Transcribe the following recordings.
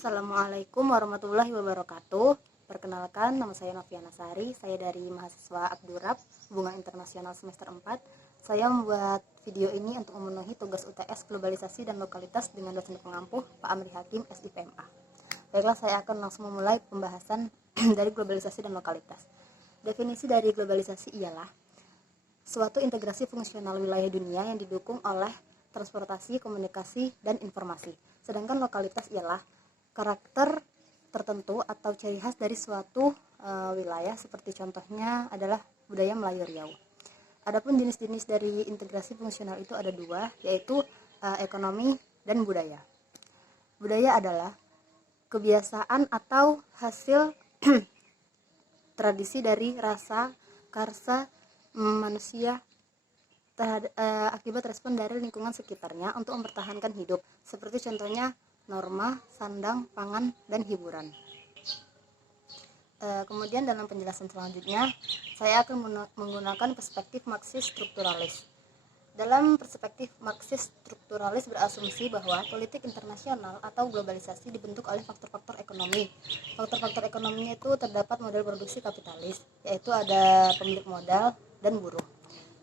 Assalamualaikum warahmatullahi wabarakatuh. Perkenalkan, nama saya Noviana Sari. Saya dari mahasiswa Abdurrab, Hubungan Internasional semester 4. Saya membuat video ini untuk memenuhi tugas UTS Globalisasi dan Lokalitas dengan dosen pengampu Pak Amri Hakim, SIPMA. Baiklah, saya akan langsung memulai pembahasan dari globalisasi dan lokalitas. Definisi dari globalisasi ialah suatu integrasi fungsional wilayah dunia yang didukung oleh transportasi, komunikasi, dan informasi. Sedangkan lokalitas ialah karakter tertentu atau ciri khas dari suatu wilayah, seperti contohnya adalah budaya Melayu Riau. Adapun jenis-jenis dari integrasi fungsional itu ada dua, yaitu ekonomi dan budaya. Budaya adalah kebiasaan atau hasil tradisi dari rasa karsa manusia akibat respon dari lingkungan sekitarnya untuk mempertahankan hidup, seperti contohnya norma, sandang, pangan, dan hiburan. Kemudian dalam penjelasan selanjutnya, saya akan menggunakan perspektif Marxis strukturalis. Dalam perspektif Marxis strukturalis berasumsi bahwa politik internasional atau globalisasi dibentuk oleh faktor-faktor ekonomi. Faktor-faktor ekonominya itu terdapat model produksi kapitalis, yaitu ada pemilik modal dan buruh.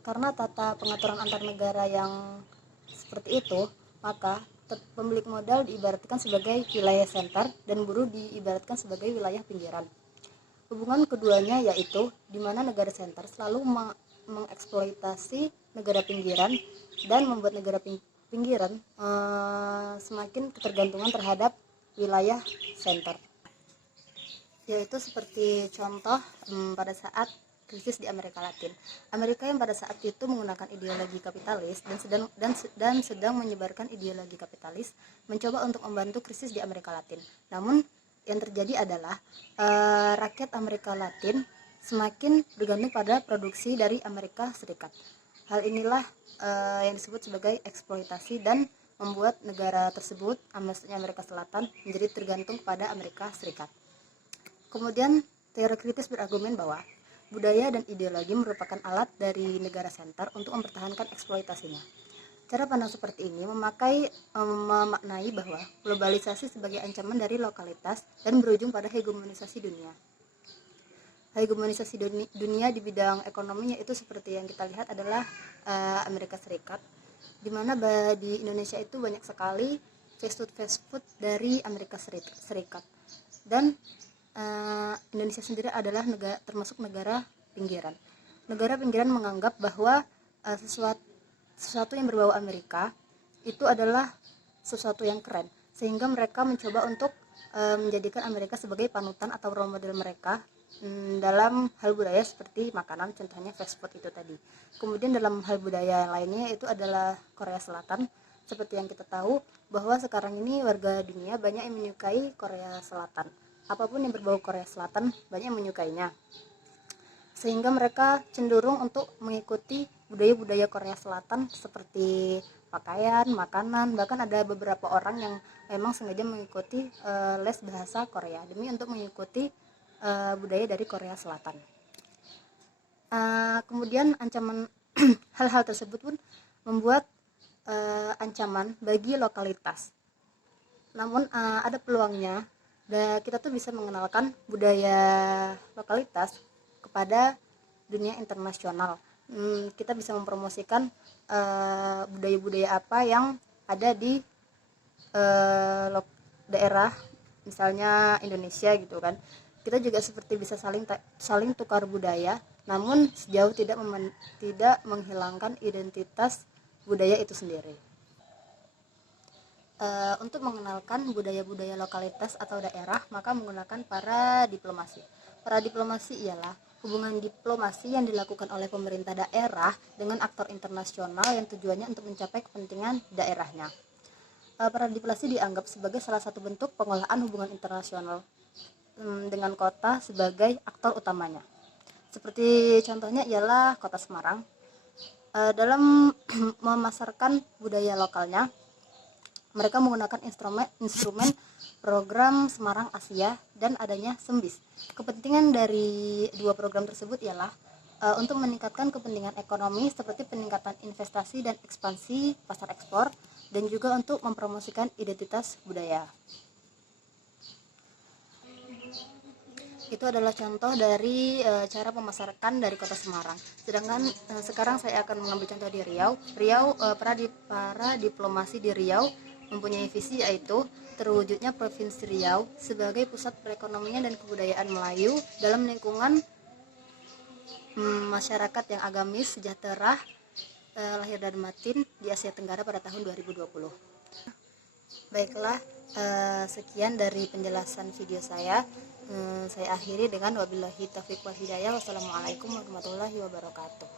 Karena tata pengaturan antar negara yang seperti itu, maka pemilik modal diibaratkan sebagai wilayah senter dan buruh diibaratkan sebagai wilayah pinggiran. Hubungan keduanya yaitu di mana negara senter selalu mengeksploitasi negara pinggiran dan membuat negara pinggiran semakin ketergantungan terhadap wilayah senter. Yaitu seperti contoh pada saat krisis di Amerika Latin. Amerika yang pada saat itu menggunakan ideologi kapitalis dan sedang menyebarkan ideologi kapitalis, mencoba untuk membantu krisis di Amerika Latin. Namun yang terjadi adalah rakyat Amerika Latin semakin bergantung pada produksi dari Amerika Serikat. Hal inilah yang disebut sebagai eksploitasi dan membuat negara tersebut, maksudnya Amerika Selatan, menjadi tergantung pada Amerika Serikat. Kemudian teori kritis berargumen bahwa budaya dan ideologi merupakan alat dari negara senter untuk mempertahankan eksploitasinya. Cara pandang seperti ini memaknai bahwa globalisasi sebagai ancaman dari lokalitas dan berujung pada hegemonisasi dunia. Hegemonisasi dunia di bidang ekonominya itu seperti yang kita lihat adalah Amerika Serikat, di mana di Indonesia itu banyak sekali fast food dari Amerika Serikat. Dan Indonesia sendiri adalah termasuk negara pinggiran. Negara pinggiran menganggap bahwa sesuatu yang berbau Amerika itu adalah sesuatu yang keren, sehingga mereka mencoba untuk menjadikan Amerika sebagai panutan atau role model mereka dalam hal budaya seperti makanan, contohnya fast food itu tadi. Kemudian dalam hal budaya lainnya itu adalah Korea Selatan. Seperti yang kita tahu bahwa sekarang ini warga dunia banyak yang menyukai Korea Selatan. Apapun yang berbau Korea Selatan banyak yang menyukainya, sehingga mereka cenderung untuk mengikuti budaya-budaya Korea Selatan seperti pakaian, makanan, bahkan ada beberapa orang yang memang sengaja mengikuti les bahasa Korea demi untuk mengikuti budaya dari Korea Selatan. Kemudian ancaman hal-hal tersebut pun membuat ancaman bagi lokalitas. Namun ada peluangnya. Kita tuh bisa mengenalkan budaya lokalitas kepada dunia internasional. Kita bisa mempromosikan budaya-budaya apa yang ada di daerah, misalnya Indonesia gitu kan. Kita juga seperti bisa saling tukar budaya, namun sejauh tidak menghilangkan identitas budaya itu sendiri. Untuk mengenalkan budaya-budaya lokalitas atau daerah, maka menggunakan para diplomasi. Para diplomasi ialah hubungan diplomasi yang dilakukan oleh pemerintah daerah dengan aktor internasional yang tujuannya untuk mencapai kepentingan daerahnya. Para diplomasi dianggap sebagai salah satu bentuk pengolahan hubungan internasional dengan kota sebagai aktor utamanya. Seperti contohnya ialah Kota Semarang. Dalam memasarkan budaya lokalnya, mereka menggunakan instrumen program Semarang Asia dan adanya SEMBIS. Kepentingan dari dua program tersebut ialah untuk meningkatkan kepentingan ekonomi seperti peningkatan investasi dan ekspansi pasar ekspor, dan juga untuk mempromosikan identitas budaya. Itu adalah contoh dari cara pemasaran dari Kota Semarang. Sedangkan sekarang saya akan mengambil contoh di Riau. Para diplomasi di Riau mempunyai visi, yaitu terwujudnya Provinsi Riau sebagai pusat perekonomian dan kebudayaan Melayu dalam lingkungan masyarakat yang agamis, sejahtera, lahir dan batin di Asia Tenggara pada tahun 2020. Baiklah, sekian dari penjelasan video saya. Saya akhiri dengan wabillahi taufiq wal hidayah. Wassalamualaikum warahmatullahi wabarakatuh.